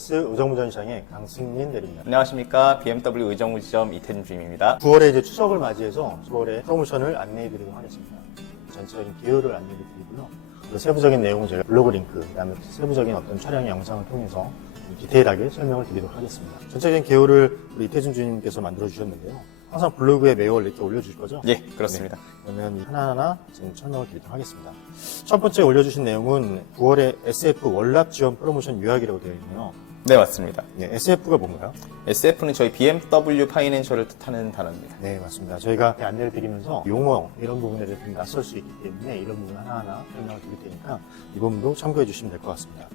모터스 의정부전시장의 강승민 대리입니다. 안녕하십니까. BMW 의정부지점 이태준 주임입니다. 9월에 이제 추석을 맞이해서 9월에 프로모션을 안내해드리도록 하겠습니다. 전체적인 기여를 안내해드리고요. 세부적인 내용은 제가 블로그 링크, 그다음에 세부적인 어떤 촬영의 영상을 통해서 디테일하게 설명을 드리도록 하겠습니다. 전체적인 개요를 우리 이태준 주임님께서 만들어 주셨는데요. 항상 블로그에 매월 이렇게 올려주실 거죠? 예, 그렇습니다. 네. 그러면 하나하나 지금 설명을 드리도록 하겠습니다. 첫 번째 올려주신 내용은 9월에 SF 월납 지원 프로모션 요약이라고 되어 있네요. 네, 맞습니다. 네, SF가 뭔가요? SF는 저희 BMW 파이낸셜을 뜻하는 단어입니다. 네, 맞습니다. 저희가 안내를 드리면서 용어 이런 부분에 대해서 좀 낯설 수 있기 때문에 이런 부분 하나하나 설명을 드릴 테니까 이 부분도 참고해 주시면 될 것 같습니다.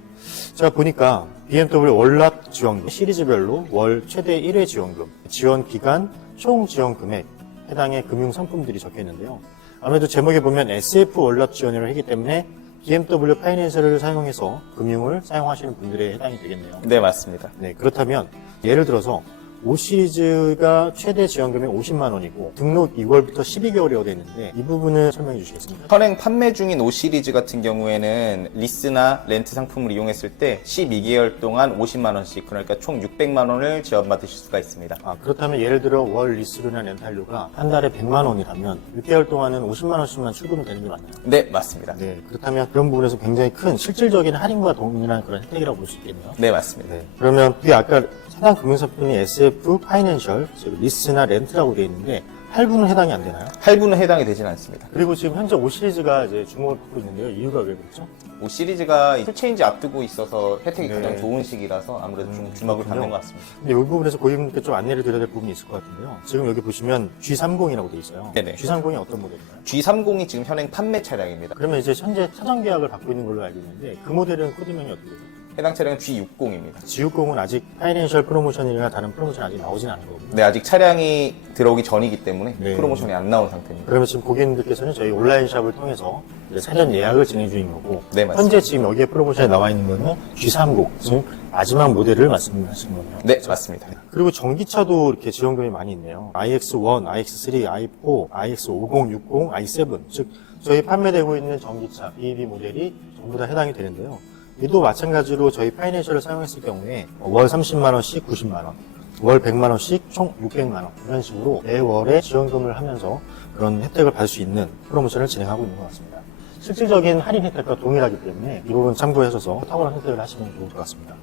제가 보니까 BMW 월납 지원금 시리즈별로 월 최대 1회 지원금, 지원 기간, 총 지원 금액, 해당의 금융 상품들이 적혀 있는데요. 아무래도 제목에 보면 SF 월납 지원을 하기 때문에 BMW 파이낸셜을 사용해서 금융을 사용하시는 분들에 해당이 되겠네요. 네, 맞습니다. 네, 그렇다면 예를 들어서 5 시리즈가 최대 지원금이 50만 원이고 등록 2월부터 12개월이라고 되어 있는데 이 부분을 설명해 주시겠습니까? 현행 판매 중인 5 시리즈 같은 경우에는 리스나 렌트 상품을 이용했을 때 12개월 동안 50만 원씩, 그러니까 총 600만 원을 지원받으실 수가 있습니다. 그렇다면 예를 들어 월 리스료나 렌탈료가 한 달에 100만 원이라면 6개월 동안은 50만 원씩만 출금이 되는 게 맞나요? 네, 맞습니다. 네, 그렇다면 그런 부분에서 굉장히 큰 실질적인 할인과 동일한 그런 혜택이라고 볼 수 있겠네요. 네, 맞습니다. 네, 그러면 그게 아까 해당 금융상품이 SF, 파이낸셜, 리스나 렌트라고 되어 있는데 할부는 해당이 안 되나요? 할부는 해당이 되진 않습니다. 그리고 지금 현재 5 시리즈가 이제 주목을 받고 있는데요. 이유가 왜 그렇죠? 5 시리즈가 풀체인지 앞두고 있어서 혜택이 네. 가장 좋은 시기라서 아무래도 좀 주목을 그렇군요. 받는 것 같습니다. 근데 이 부분에서 고객님께 좀 안내를 드려야 될 부분이 있을 것 같은데요. 지금 여기 보시면 G30이라고 되어 있어요. 네네. G30이 어떤 모델인가요? G30이 지금 현행 판매 차량입니다. 그러면 이제 현재 사전 계약을 받고 있는 걸로 알고 있는데 그 모델은 코드명이 어떻게 되죠? 해당 차량은 G60입니다. G60은 아직 파이낸셜 프로모션이나 다른 프로모션 아직 나오진 않은 거고요. 네, 아직 차량이 들어오기 전이기 때문에 네. 프로모션이 안 나온 상태입니다. 그러면 지금 고객님들께서는 저희 온라인 샵을 통해서 이제 사전 예약을 진행 중인 거고 네, 맞습니다. 현재 지금 여기에 프로모션에 나와 있는 거는 G30, 지금 마지막 모델을 말씀하시는 거네요. 네, 맞습니다. 그리고 전기차도 이렇게 지원금이 많이 있네요. iX1, iX3, i4, iX50, 60, i7 즉 저희 판매되고 있는 전기차 BEV 모델이 전부 다 해당이 되는데요. 이도 마찬가지로 저희 파이낸셜을 사용했을 경우에 월 30만 원씩 90만 원, 월 100만 원씩 총 600만 원 이런 식으로 매월에 지원금을 하면서 그런 혜택을 받을 수 있는 프로모션을 진행하고 있는 것 같습니다. 실질적인 할인 혜택과 동일하기 때문에 이 부분 참고하셔서 탁월한 선택을 하시면 좋을 것 같습니다.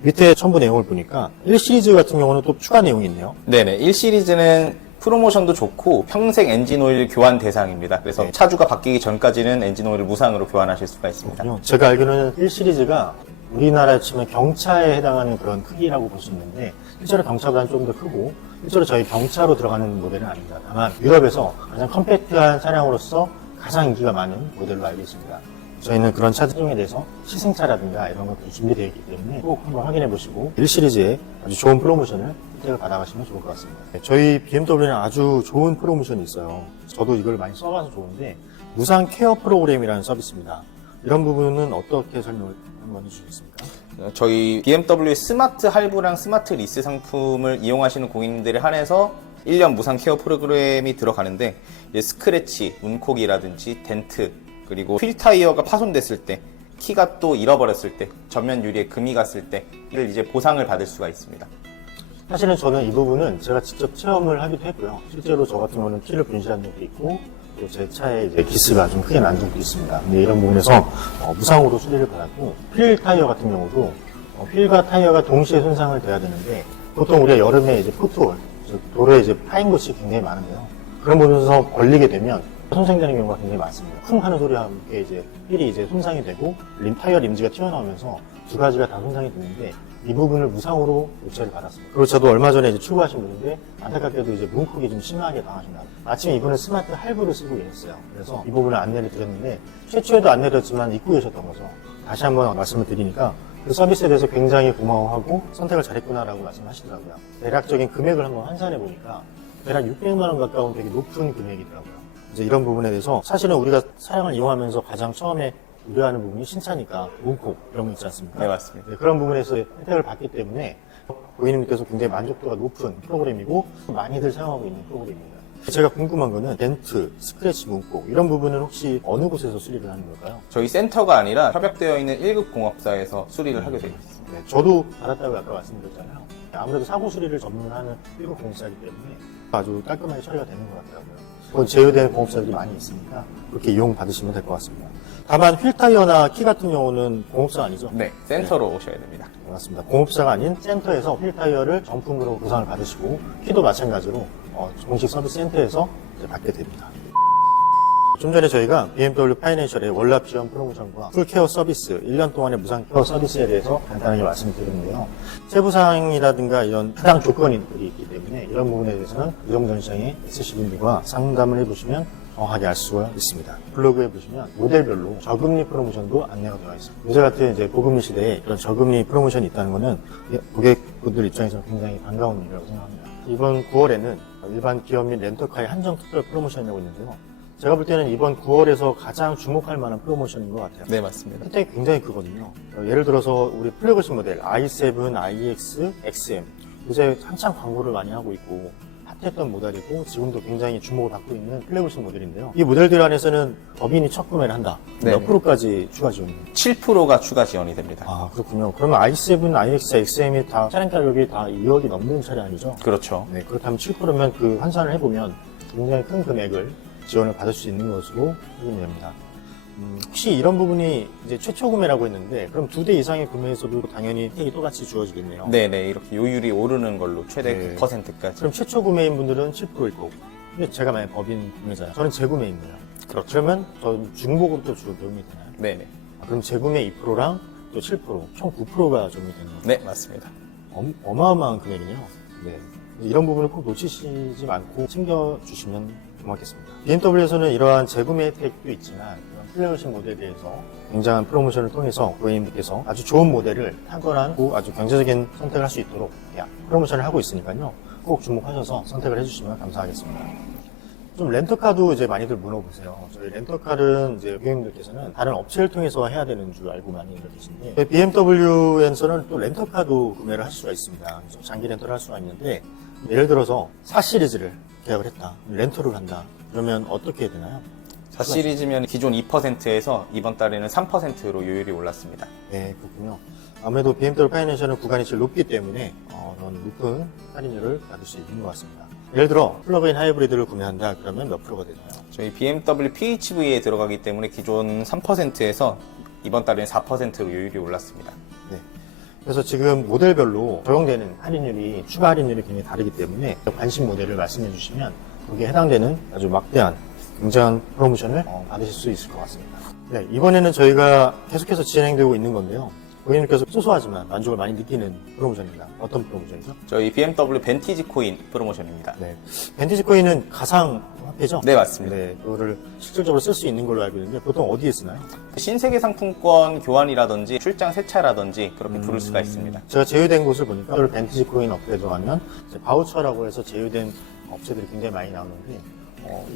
밑에 첨부 내용을 보니까 1 시리즈 같은 경우는 또 추가 내용이 있네요. 네네. 1 시리즈는 프로모션도 좋고 평생 엔진오일 교환 대상입니다. 그래서 네. 차주가 바뀌기 전까지는 엔진오일을 무상으로 교환하실 수가 있습니다. 제가 알기로는 1 시리즈가 우리나라에 치면 경차에 해당하는 그런 크기라고 볼 수 있는데 실제로 경차보다는 좀 더 크고 실제로 저희 경차로 들어가는 모델은 아닙니다. 다만 유럽에서 가장 컴팩트한 차량으로서 가장 인기가 많은 모델로 알고 있습니다. 저희는 그런 차 등에 대해서 시승차라든가 이런 것들이 준비되어 있기 때문에 꼭 한번 확인해 보시고 1 시리즈에 아주 좋은 프로모션을 혜택을 받아가시면 좋을 것 같습니다. 저희 BMW는 아주 좋은 프로모션이 있어요. 저도 이걸 많이 써봐서 좋은데 무상 케어 프로그램이라는 서비스입니다. 이런 부분은 어떻게 설명을 한번 해주시겠습니까? 저희 BMW 스마트 할부랑 스마트 리스 상품을 이용하시는 고객님들에 한해서 1년 무상 케어 프로그램이 들어가는데 이제 스크래치, 문콕이라든지 덴트, 그리고 휠 타이어가 파손됐을 때, 키가 또 잃어버렸을 때, 전면 유리에 금이 갔을 때 이를 이제 보상을 받을 수가 있습니다. 사실은 저는 이 부분은 제가 직접 체험을 하기도 했고요. 실제로 저 같은 경우는 키를 분실한 적도 있고 또 제 차에 이제 기스가 좀 크게 난 적도 있습니다. 근데 이런 부분에서 무상으로 수리를 받았고 휠 타이어 같은 경우도 휠과 타이어가 동시에 손상을 돼야 되는데 보통 우리가 여름에 이제 포트홀, 도로에 이제 파인 곳이 굉장히 많은데요. 그런 부분에서 걸리게 되면 손상되는 경우가 굉장히 많습니다. 쿵 하는 소리와 함께 이제 휠이 이제 손상이 되고 타이어 림즈가 튀어나오면서 두 가지가 다 손상이 되는데 이 부분을 무상으로 교체를 받았습니다. 그리고 저도 얼마 전에 이제 출고하신 분인데 안타깝게도 이제 문콕이 좀 심하게 당하신다. 마침 이분은 스마트 할부를 쓰고 계셨어요. 그래서 이 부분을 안내를 드렸는데 최초에도 안내드렸지만 잊고 계셨던 거죠. 다시 한번 말씀을 드리니까 그 서비스에 대해서 굉장히 고마워하고 선택을 잘했구나라고 말씀하시더라고요. 대략적인 금액을 한번 환산해 보니까 대략 600만 원 가까운 되게 높은 금액이더라고요. 이제 이런 부분에 대해서 사실은 우리가 차량을 이용하면서 가장 처음에 우려하는 부분이 신차니까 문콕 이런 거 있지 않습니까? 네, 맞습니다. 네, 그런 부분에서 혜택을 받기 때문에 고객님께서 굉장히 만족도가 높은 프로그램이고 많이들 사용하고 있는 프로그램입니다. 제가 궁금한 거는 덴트, 스크래치 문콕 이런 부분은 혹시 어느 곳에서 수리를 하는 걸까요? 저희 센터가 아니라 협약되어 있는 1급 공업사에서 수리를 하게 되어 있습니다. 네, 저도 받았다고 아까 말씀드렸잖아요. 아무래도 사고 수리를 전문하는 일곱 공업사이기 때문에 아주 깔끔하게 처리가 되는 것 같더라고요. 그건 제휴된 공업사들이 많이 있으니까 그렇게 이용받으시면 될 것 같습니다. 다만 휠 타이어나 키 같은 경우는 공업사 아니죠? 네, 센터로 오셔야 됩니다. 네, 맞습니다. 공업사가 아닌 센터에서 휠 타이어를 정품으로 보상을 받으시고 키도 마찬가지로 공식 서비스 센터에서 이제 받게 됩니다. 좀 전에 저희가 BMW 파이낸셜의 월납 지원 프로모션과 풀케어 서비스, 1년 동안의 무상 케어 서비스에 대해서 간단하게 말씀을 드렸는데요. 세부사항이라든가 이런 해당 조건들이 있기 때문에 이런 부분에 대해서는 유정전 시장에 있으신 분들과 상담을 해보시면 정확하게 알 수가 있습니다. 블로그에 보시면 모델별로 저금리 프로모션도 안내가 되어 있습니다. 요새 같은 이제 고금리 시대에 이런 저금리 프로모션이 있다는 것은 고객분들 입장에서 굉장히 반가운 일이라고 생각합니다. 이번 9월에는 일반 기업 및 렌터카의 한정 특별 프로모션이라고 있는데요. 제가 볼 때는 이번 9월에서 가장 주목할 만한 프로모션인 것 같아요. 네, 맞습니다. 혜택이 굉장히 크거든요. 예를 들어서 우리 플래그십 모델 i7, iX, XM 요새 한창 광고를 많이 하고 있고 핫했던 모델이고 지금도 굉장히 주목을 받고 있는 플래그십 모델인데요. 이 모델들 안에서는 법인이 첫 구매를 한다. 네네. 몇 프로까지 추가 지원입니다? 7%가 추가 지원이 됩니다. 아 그렇군요. 그러면 i7, iX, XM이 다 차량 가격이 다 2억이 넘는 차량이죠? 그렇죠. 네, 그렇다면 7%면 그 환산을 해보면 굉장히 큰 금액을 지원을 받을 수 있는 것으로 확인이 됩니다. 혹시 이런 부분이 이제 최초 구매라고 했는데 그럼 2대 이상의 구매에서도 당연히 혜택이 똑같이 주어지겠네요. 네네, 이렇게 요율이 오르는 걸로 최대 네. 9%까지. 그럼 최초 구매인 분들은 7%일 거고 근데 제가 만약 법인 구매자예요. 저는 재구매인 거예요. 그렇죠. 그러면 저 중복으로 적용이 되나요? 네네. 그럼 재구매 2%랑 또 7%, 총 9%가 적용이 되는 거예요. 네, 맞습니다. 어마어마한 금액이네요. 네. 이런 부분을 꼭 놓치시지 않고 챙겨주시면 고맙겠습니다. BMW에서는 이러한 재구매 혜택도 있지만 플래그십 모델에 대해서 굉장한 프로모션을 통해서 고객님들께서 아주 좋은 모델을 탁월하고 아주 경제적인 선택을 할 수 있도록 프로모션을 하고 있으니까요. 꼭 주목하셔서 선택을 해주시면 감사하겠습니다. 좀 렌터카도 이제 많이들 물어보세요. 저희 렌터카는 이제 고객님들께서는 다른 업체를 통해서 해야 되는 줄 알고 많이 계신데 BMW에서는 또 렌터카도 구매를 할 수가 있습니다. 그래서 장기 렌터를 할 수가 있는데 예를 들어서 4 시리즈를 계약을 했다. 렌터를 한다. 그러면 어떻게 해야 되나요? 4 시리즈면 기존 2%에서 이번 달에는 3%로 요율이 올랐습니다. 네, 그렇군요. 아무래도 BMW 파이낸셜은 구간이 제일 높기 때문에 그런 높은 할인율을 받을 수 있는 것 같습니다. 예를 들어 플러그인 하이브리드를 구매한다 그러면 몇 프로가 되나요? 저희 BMW PHV에 들어가기 때문에 기존 3%에서 이번 달에는 4%로 요율이 올랐습니다. 네. 그래서 지금 모델별로 적용되는 할인율이 추가 할인율이 굉장히 다르기 때문에 관심 모델을 말씀해 주시면 거기에 해당되는 아주 막대한 굉장한 프로모션을 받으실 수 있을 것 같습니다. 네, 이번에는 저희가 계속해서 진행되고 있는 건데요. 고객님께서 소소하지만 만족을 많이 느끼는 프로모션입니다. 어떤 프로모션이죠? 저희 BMW 벤티지 코인 프로모션입니다. 네. 벤티지 코인은 가상 화폐죠? 네, 맞습니다. 네, 그거를 실질적으로 쓸 수 있는 걸로 알고 있는데 보통 어디에 쓰나요? 신세계 상품권 교환이라든지 출장 세차라든지 그렇게 부를 수가 있습니다. 제가 제휴된 곳을 보니까 벤티지 코인 업체에 들어가면 이제 바우처라고 해서 제휴된 업체들이 굉장히 많이 나오는데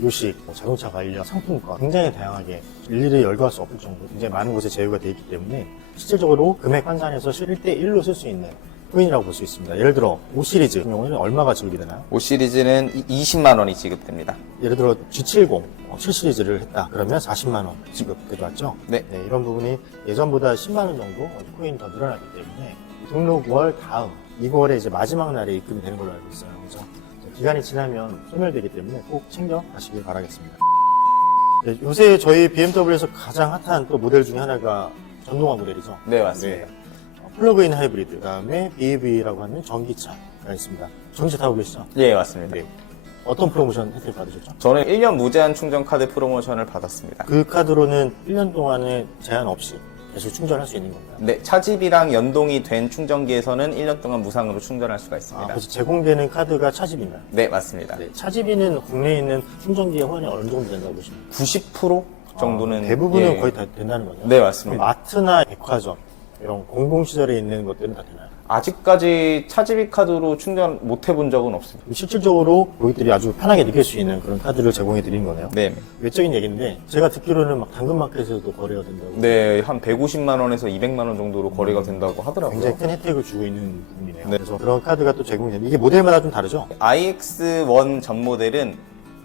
요식, 자동차 관련 상품권 굉장히 다양하게 일일이 열거할 수 없을 정도로 굉장히 많은 곳에 제휴가 되어 있기 때문에 실질적으로 금액 환산해서 1대1로 쓸 수 있는 코인이라고 볼 수 있습니다. 예를 들어 5 시리즈 같은 경우에는 얼마가 지급이 되나요? 5 시리즈는 20만 원이 지급됩니다. 예를 들어 G70 7 시리즈를 했다 그러면 40만 원 지급되죠, 맞죠? 네. 이런 부분이 예전보다 10만 원 정도 코인이 더 늘어나기 때문에 등록 5월 다음 2월에 이제 마지막 날에 입금이 되는 걸로 알고 있어요. 그래서 기간이 지나면 소멸되기 때문에 꼭 챙겨 가시길 바라겠습니다. 네, 요새 저희 BMW에서 가장 핫한 또 모델 중에 하나가 전동화 모델이죠. 네, 맞습니다. 플러그인 하이브리드, 그다음에 BEV라고 하는 전기차가 있습니다. 전기차 타고 계시죠? 예, 맞습니다. 네. 어떤 프로모션 혜택 받으셨죠? 저는 1년 무제한 충전 카드 프로모션을 받았습니다. 그 카드로는 1년 동안에 제한 없이 계속 충전할 수 있는 건가요? 네, 차집이랑 연동이 된 충전기에서는 1년 동안 무상으로 충전할 수가 있습니다. 그래서 제공되는 카드가 차집인가요? 네, 맞습니다. 네, 차집이는 국내에 있는 충전기의 호환이 어느 정도 된다고 보십니까? 90% 정도는 대부분은 예. 거의 다 된다는 거죠? 네, 맞습니다. 그럼 마트나 백화점 이런 공공시설에 있는 것들은 다 되나요? 아직까지 차집이 카드로 충전 못 해본 적은 없습니다. 그럼 실질적으로 고객들이 아주 편하게 느낄 수 있는 그런 카드를 제공해 드린 거네요. 네. 외적인 얘기인데 제가 듣기로는 막 당근마켓에서도 거래가 된다고. 네, 한 150만 원에서 200만 원 정도로 거래가 된다고 하더라고요. 굉장히 큰 혜택을 주고 있는 부분이네요. 네. 그래서 그런 카드가 또 제공이 됩니다. 이게 모델마다 좀 다르죠? iX1 전 모델은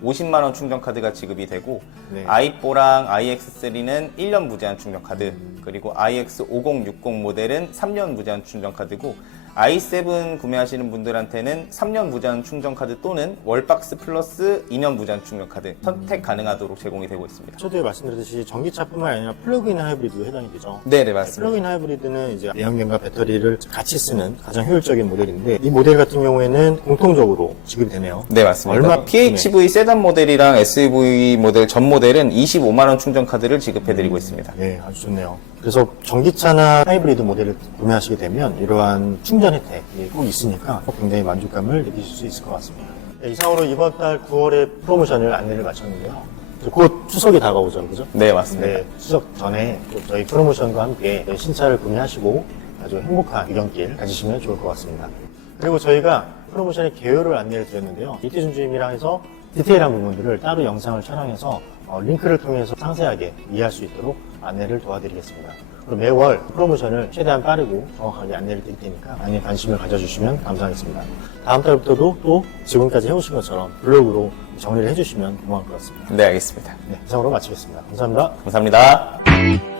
50만 원 충전 카드가 지급이 되고 네. i4랑 iX3는 1년 무제한 충전 카드, 그리고 iX5060 모델은 3년 무제한 충전 카드고 i7 구매하시는 분들한테는 3년 무제한 충전 카드 또는 월박스 플러스 2년 무제한 충전 카드 선택 가능하도록 제공이 되고 있습니다. 초대에 말씀드렸듯이 전기차뿐만 아니라 플러그인 하이브리드도 해당이 되죠. 네, 맞습니다. 플러그인 하이브리드는 이제 내연기관과 배터리를 같이 쓰는 가장 효율적인 모델인데 이 모델 같은 경우에는 공통적으로 지급이 되네요. 네, 맞습니다. 얼마- PHV 세단 모델이랑 SUV 모델 전 모델은 25만 원 충전 카드를 지급해드리고 있습니다. 네, 아주 좋네요. 그래서 전기차나 하이브리드 모델을 구매하시게 되면 이러한 충전 혜택이 꼭 있으니까 굉장히 만족감을 느끼실 수 있을 것 같습니다. 네, 이상으로 이번 달 9월에 프로모션을 안내를 마쳤는데요. 곧 추석이 다가오죠, 그죠? 네, 맞습니다. 네, 추석 전에 또 저희 프로모션과 함께 신차를 구매하시고 아주 행복한 귀경길 가지시면 좋을 것 같습니다. 그리고 저희가 프로모션의 개요를 안내를 드렸는데요. 이태준 주임이랑 해서 디테일한 부분들을 따로 영상을 촬영해서 링크를 통해서 상세하게 이해할 수 있도록 안내를 도와드리겠습니다. 그리고 매월 프로모션을 최대한 빠르고 정확하게 안내를 드릴 테니까 많이 관심을 가져주시면 감사하겠습니다. 다음 달부터도 또 지금까지 해오신 것처럼 블로그로 정리를 해주시면 고마울 것 같습니다. 네, 알겠습니다. 네, 이상으로 마치겠습니다. 감사합니다. 감사합니다.